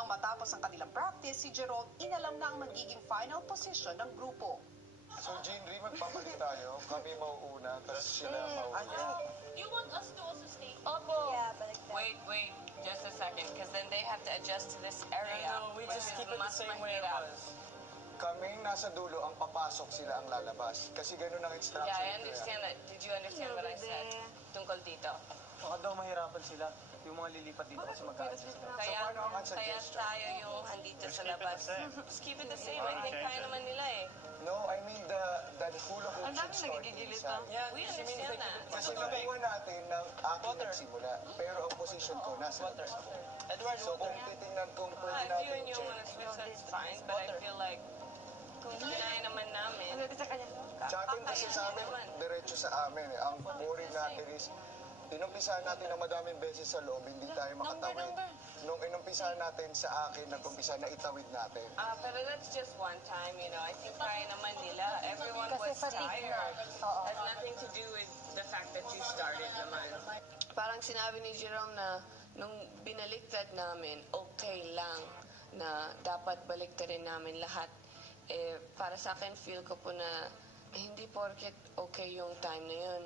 Nang matapos ang kanilang practice, si Jerome inalam na ang magiging final position ng grupo. So, Jinri, magpapalit tayo. Kami mauuna, tapos sila mauuna. You want us to also stay? Opo. Yeah, balik na. Wait, just a second, because then they have to adjust to this area. No, we just keep it the same way it was. Kaming nasa dulo ang papasok, sila ang lalabas. Kasi ganun ang instruction. Yeah, I understand that. Did you understand what I said? Tungkol dito. Baka daw mahirapan sila. Yung mga lilipat dito kasi mag-a-adjust. Kaya, paano ang kaya suggestion? tayo yung andito sa labas. Just keep it the same. I think kaya naman nila eh. No, I mean the hula hoop Ang should dami start nagigigilid inside. Yeah, We she means understand like- that. Kasi nakuha natin ng aking Water. nagsimula. Pero ang position ko nasa Water. labas ako. Edward, So kung water. titingnan kung pwede If you natin and you check. want to switch, that's fine. But I feel like kung kinaya naman namin, Sa kanya. Sa atin kasi sa amin, diretso sa amin. Ang worry natin is, inumpisahan natin ng madaming beses sa loob, hindi tayo makatawid. Nung inumpisahan natin sa akin, nag-umpisa na itawid natin. pero that's just one time, you know. I think kaya naman nila. Everyone Kasi was fatigue na. tired. Oo. Has nothing to do with the fact that you started naman. Parang sinabi ni Jerome na nung binaliktad namin, okay lang na dapat baliktarin namin lahat. Para sa akin, feel ko po na hindi porket okay yung time na yun.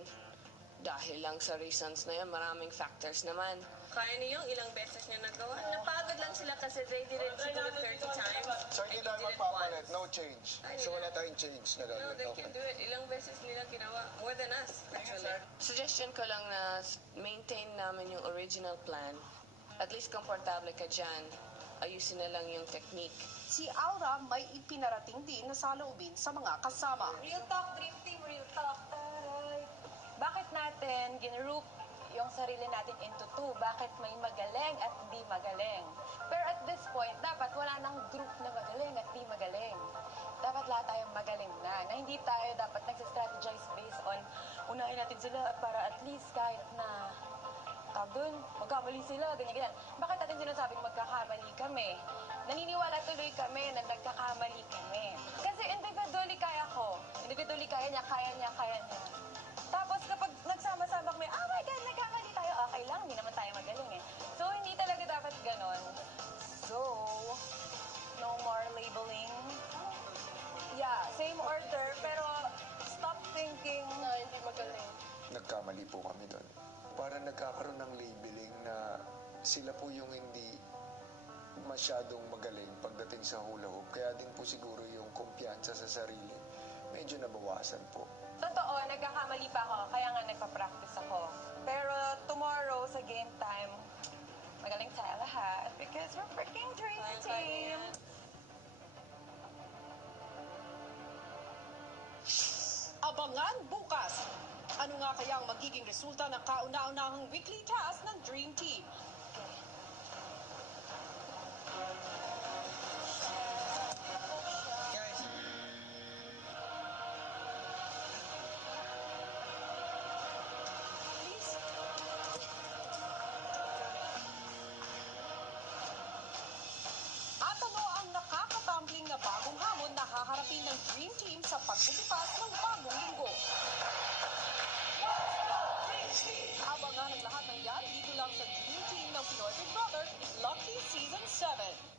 Dahil lang sa reasons na yun, maraming factors naman. Kaya niyo yung ilang beses niya nagawa. Napagod lang sila kasi they didn't do it 30 times. So hindi and you tayo did it magpapalit, once. no change. So wala tayong change na No, gagawin. they Okay. can do it. Ilang beses nila ginawa. More than us, actually. Suggestion ko lang na maintain namin yung original plan. At least komportable ka dyan. Ayusin na lang yung technique. Si Aura may ipinarating din na saloobin sa mga kasama. Real talk, Dream Team, real talk. Taray. Bakit natin ginroup yung sarili natin into two? Bakit may magaling at hindi magaling? Pero at this point, dapat wala nang group na magaling at hindi magaling. Dapat lahat tayong magaling na hindi tayo dapat nag-strategize based on unahin natin sila para at least kahit na doon, magkamali sila, ganyan-ganyan. Bakit natin sinasabing magkakamali kami? Naniniwala tuloy kami na nagkakamali kami. Kasi individually kaya ko. Individually kaya niya, kaya niya, kaya niya. Tapos kapag nagsama-sama kami, oh my God, nagkamali tayo, okay lang, hindi naman tayo magaling eh. So, hindi talaga dapat ganon. So, no more labeling. Yeah, same order, pero stop thinking na hindi magaling. Nagkamali po kami doon. Parang nagkakaroon ng labeling na sila po yung hindi masyadong magaling pagdating sa hula hoop. Kaya din po siguro yung kumpiyansa sa sarili, medyo nabawasan po. Totoo, nagkakamali pa ako, kaya nga nagpa-practice ako. Pero tomorrow sa game time, magaling tayo lahat because we're freaking Dream Team. Abangan bukas! Ano nga kaya ang magiging resulta ng kauna-unahang weekly task ng Dream Team? At ano ang nakakatambling na bagong hamon na haharapin ng Dream Team sa pagbubukas ng bagong linggo? Abangan ang lahat ng yan dito lang sa Dream Team ng Pinoy Big Brother Lucky Season 7.